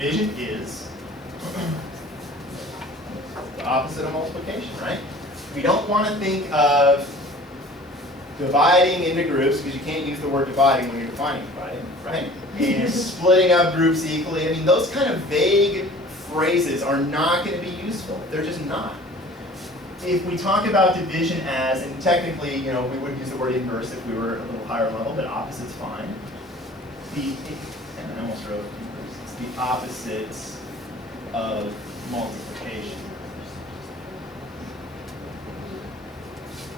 division is the opposite of multiplication, right? We don't want to think of dividing into groups, because you can't use the word dividing when you're defining dividing, right? And splitting up groups equally. I mean, those kind of vague phrases are not going to be useful. They're just not. If we talk about division as, and technically, you know, we would use the word inverse if we were a little higher level, but opposite's fine. And I almost wrote inverse. It's the opposite of multiplication.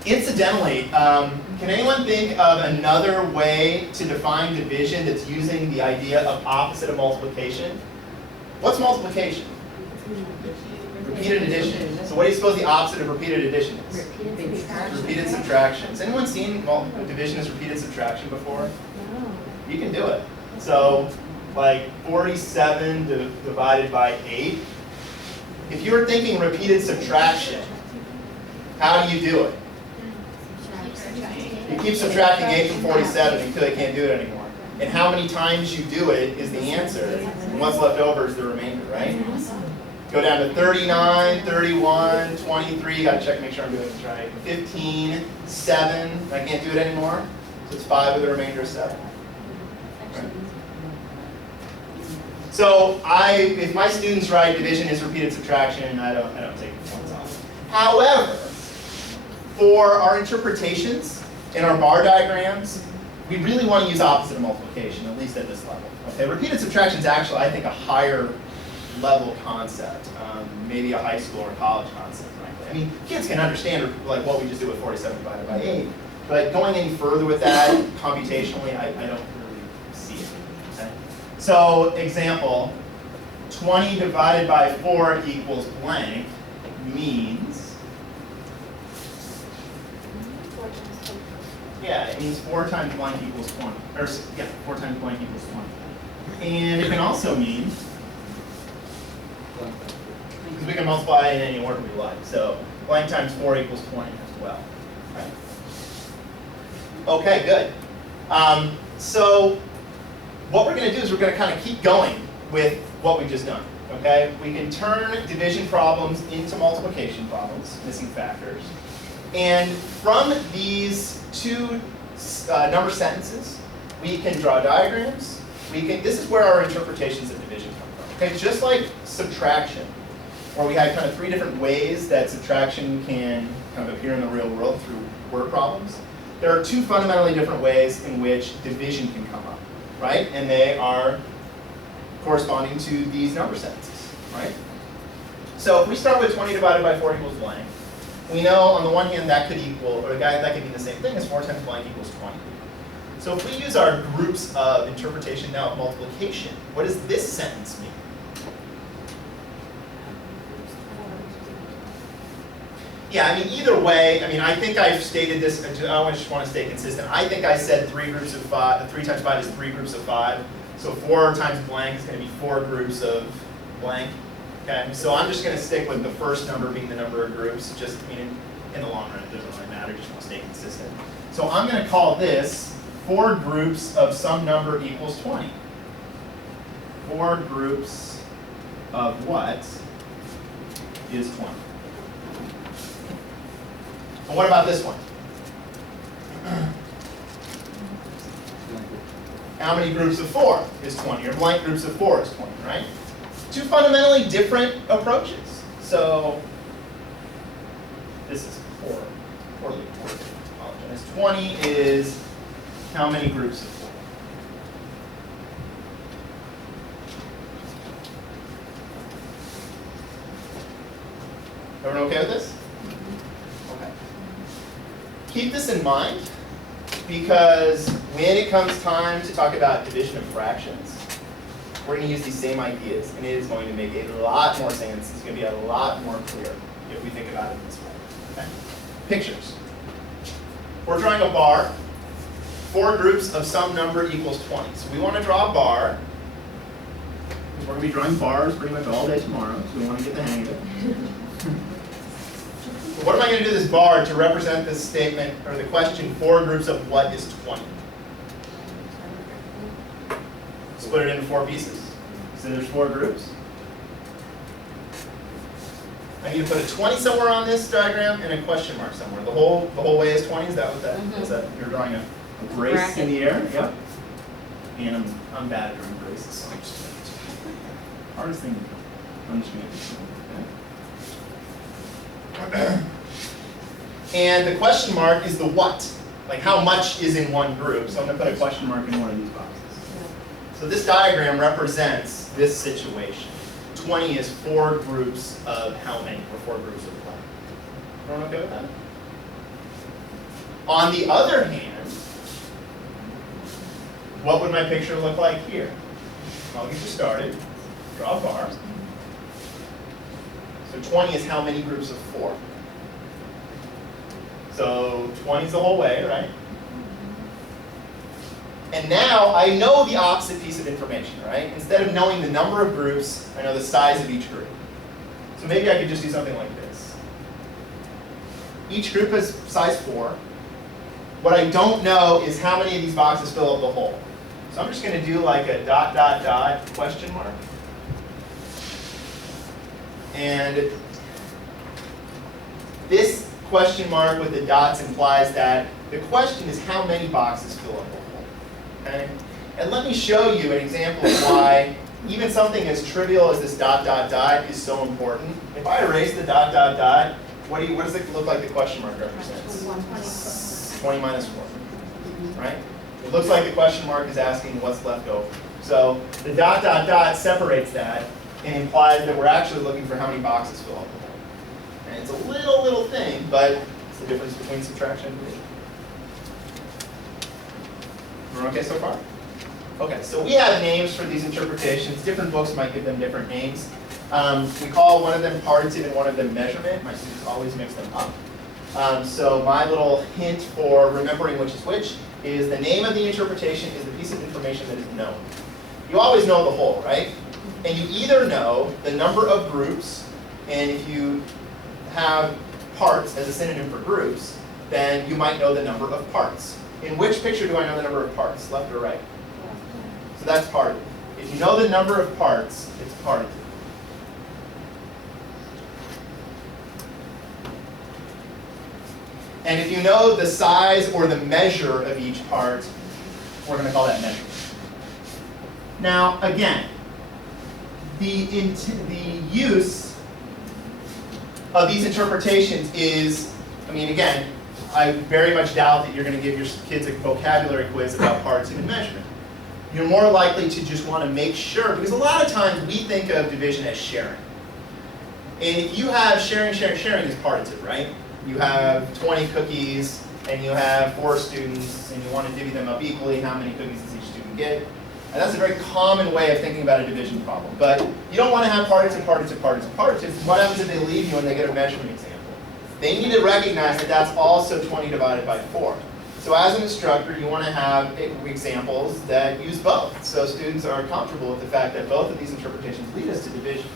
Incidentally, can anyone think of another way to define division that's using the idea of opposite of multiplication? What's multiplication? Repeated addition. So what do you suppose the opposite of repeated addition is? Repeated subtraction. Has anyone seen division as repeated subtraction before? No. You can do it. So like 47 divided by 8. If you were thinking repeated subtraction, how do you do it? You keep subtracting 8 from 47 until you can't do it anymore. And how many times you do it is the answer. And what's left over is the remainder, right? Go down to 39, 31, 23. Got to check, make sure I'm doing this right. 15, 7. I can't do it anymore. So it's 5 with a remainder of 7. Right? So if my students write division is repeated subtraction, I don't take the points off. However, for our interpretations in our bar diagrams, we really want to use opposite of multiplication, at least at this level. Okay, repeated subtraction is actually, I think, a higher level concept, maybe a high school or college concept, frankly. I mean, kids can understand like what we just did with 47 divided by 8, but going any further with that computationally, I don't really see it. Okay? So, example, 20 divided by 4 equals blank means, yeah, it means 4 times blank equals 20. Or, yeah, 4 times blank equals 20. And it can also mean, because we can multiply in any order we like. So blank times 4 equals 20 as well. Right? Okay, good. So what we're going to do is we're going to kind of keep going with what we've just done. Okay? We can turn division problems into multiplication problems, missing factors. And from these two number sentences, we can draw diagrams. This is where our interpretations of division come from. Okay? Just like subtraction, where we had kind of 3 different ways that subtraction can kind of appear in the real world through word problems. There are 2 fundamentally different ways in which division can come up, right? And they are corresponding to these number sentences, right? So if we start with 20 divided by 4 equals blank, we know on the one hand that could equal, or that could be the same thing as 4 times blank equals 20. So if we use our groups of interpretation now of multiplication, what does this sentence mean? Yeah, I mean, either way, I mean, I think I've stated this, I just want to stay consistent. I think I said 3 groups of 5, 3 times 5 is 3 groups of 5. So 4 times blank is going to be 4 groups of blank. Okay, so I'm just going to stick with the first number being the number of groups. Just, I mean, in the long run, it doesn't really matter, just want to stay consistent. So I'm going to call this 4 groups of some number equals 20. 4 groups of what is 20? But what about this one? How many groups of 4 is 20? Or blank groups of 4 is 20, right? 2 fundamentally different approaches. So this is poorly worded, I apologize. 20 is how many groups of 4? Everyone okay with this? Okay. Keep this in mind, because when it comes time to talk about division of fractions, we're going to use these same ideas, and it is going to make a lot more sense. It's going to be a lot more clear if we think about it this way. Okay? Pictures. We're drawing a bar. 4 groups of some number equals 20. So we want to draw a bar, because we're going to be drawing bars pretty much all day tomorrow, so we want to get the hang of it. What am I going to do this bar to represent this statement, or the question, 4 groups of what is 20? Split it into 4 pieces. So there's 4 groups. I need to put a 20 somewhere on this diagram and a question mark somewhere. The whole way is 20. Is that what that is? That you're drawing a brace in the air? Yep. And I'm bad at drawing braces, so I'm just going to hardest thing. I'm just going to do something. And the question mark is the what. Like how much is in one group. So I'm going to put a question mark in one of these boxes. So this diagram represents this situation. 20 is 4 groups of how many, or 4 groups of what? Everyone okay with that? On the other hand, what would my picture look like here? I'll get you started. Draw a bar. So 20 is how many groups of 4? So 20 is the whole way, right? And now I know the opposite piece of information, right? Instead of knowing the number of groups, I know the size of each group. So maybe I could just do something like this. Each group is size 4. What I don't know is how many of these boxes fill up the whole. So I'm just going to do like a ... question mark. And this question mark with the dots implies that the question is how many boxes fill up the whole. Okay? And let me show you an example of why even something as trivial as this ... is so important. If I erase the ... what does it look like the question mark represents? 20 minus 4. Right? It looks like the question mark is asking what's left over. So the ... separates that and implies that we're actually looking for how many boxes fill up the whole. And it's a little thing, but it's the difference between subtraction and division. We're okay so far? Okay, so we have names for these interpretations. Different books might give them different names. We call one of them partitive and one of them measurement. My students always mix them up. So my little hint for remembering which is which is the name of the interpretation is the piece of information that is known. You always know the whole, right? And you either know the number of groups, and if you have parts as a synonym for groups, then you might know the number of parts. In which picture do I know the number of parts, left or right? So that's partitive. If you know the number of parts, it's partitive. And if you know the size or the measure of each part, we're going to call that measurement. Now, again, the use of these interpretations is, I mean, again, I very much doubt that you're going to give your kids a vocabulary quiz about partitive and measurement. You're more likely to just want to make sure, because a lot of times we think of division as sharing. And if you have sharing is partitive, right? You have 20 cookies, and you have 4 students, and you want to divvy them up equally. How many cookies does each student get? And that's a very common way of thinking about a division problem. But you don't want to have partitive. What happens if they leave you and they get a measurement example? They need to recognize that that's also 20 divided by 4. So as an instructor, you want to have examples that use both. So students are comfortable with the fact that both of these interpretations lead us to division.